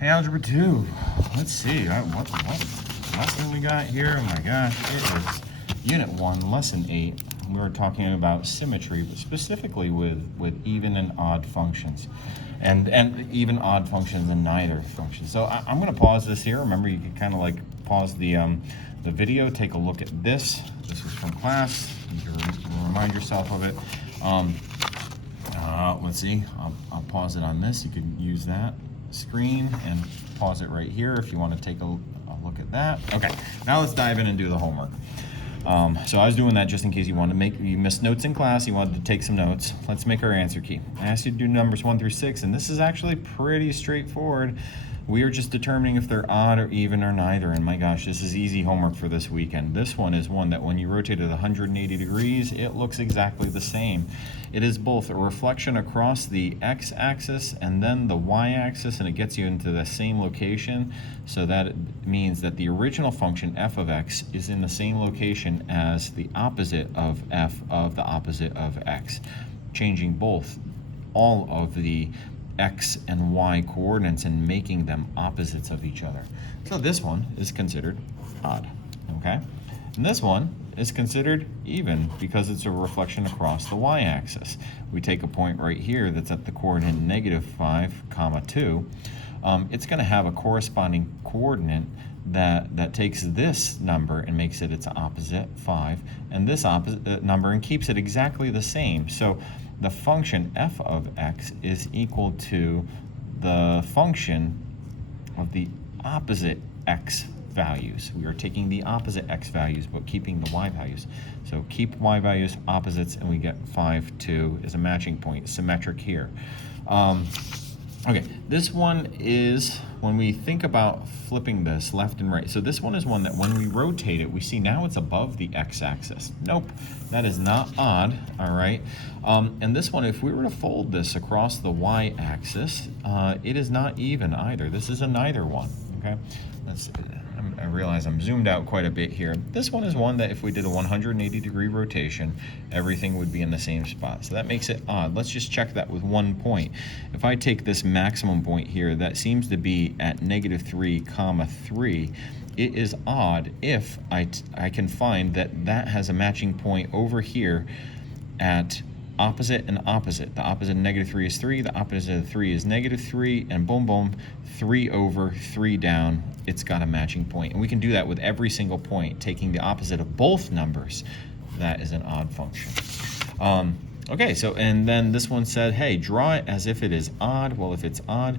Hey, Algebra 2. Let's see. What lesson we got here? Oh my gosh. It is Unit 1, Lesson 8. We were talking about symmetry, but specifically with even and odd functions. And even odd functions and neither functions. So I'm going to pause this here. Remember, you can kind of like pause the video, take a look at this. This was from class. You can remind yourself of it. Let's see. I'll pause it on this. You can use that screen and pause it right here if you want to take a look at that. Okay, now let's dive in and do the homework. So I was doing that just in case you missed notes in class, you wanted to take some notes. Let's make our answer key. I asked you to do numbers 1 through 6, and this is actually pretty straightforward. We are just determining if they're odd or even or neither, and my gosh, this is easy homework for this weekend. This one is one that when you rotate it 180 degrees, it looks exactly the same. It is both a reflection across the x-axis and then the y-axis, and it gets you into the same location, so that means that the original function f of x is in the same location as the opposite of f of the opposite of x, changing all of the x and y coordinates and making them opposites of each other. So this one is considered odd, okay? And this one is considered even because it's a reflection across the y-axis. We take a point right here that's at the coordinate -5, 2. It's going to have a corresponding coordinate that takes this number and makes it its opposite, 5, and this opposite number and keeps it exactly the same. So the function f of x is equal to the function of the opposite x values. We are taking the opposite x values but keeping the y values. So keep y values opposites and we get 5, 2 is a matching point, symmetric here. Okay, this one is, when we think about flipping this left and right, so this one is one that when we rotate it, we see now it's above the x-axis. Nope, that is not odd, all right? And this one, if we were to fold this across the y-axis, it is not even either. This is a neither one, okay? I realize I'm zoomed out quite a bit here. This one is one that if we did a 180-degree rotation, everything would be in the same spot. So that makes it odd. Let's just check that with 1 point. If I take this maximum point here, that seems to be at -3, 3. It is odd if I can find that has a matching point over here at opposite and opposite. The opposite of -3 is 3, the opposite of 3 is -3, and boom, boom, 3 over, 3 down, it's got a matching point. And we can do that with every single point, taking the opposite of both numbers. That is an odd function. Okay, so, and then this one said, hey, draw it as if it is odd. Well, if it's odd,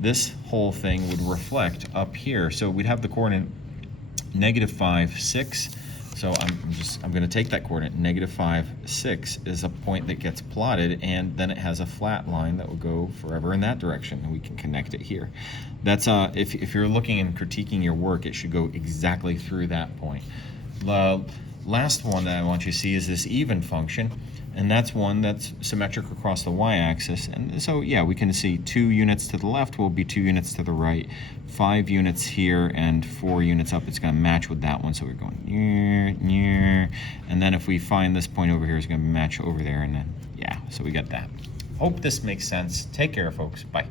this whole thing would reflect up here. So we'd have the coordinate -5, 6. So I'm going to take that coordinate, -5, 6 is a point that gets plotted, and then it has a flat line that will go forever in that direction, and we can connect it here. That's if you're looking and critiquing your work, it should go exactly through that point. The last one that I want you to see is this even function, and that's one that's symmetric across the y-axis. And so yeah, we can see 2 units to the left will be 2 units to the right, 5 units here and 4 units up. It's going to match with that one, so we're going near, near, and then if we find this point over here, it's going to match over there, and then yeah, so we got that. Hope this makes sense. Take care, folks. Bye.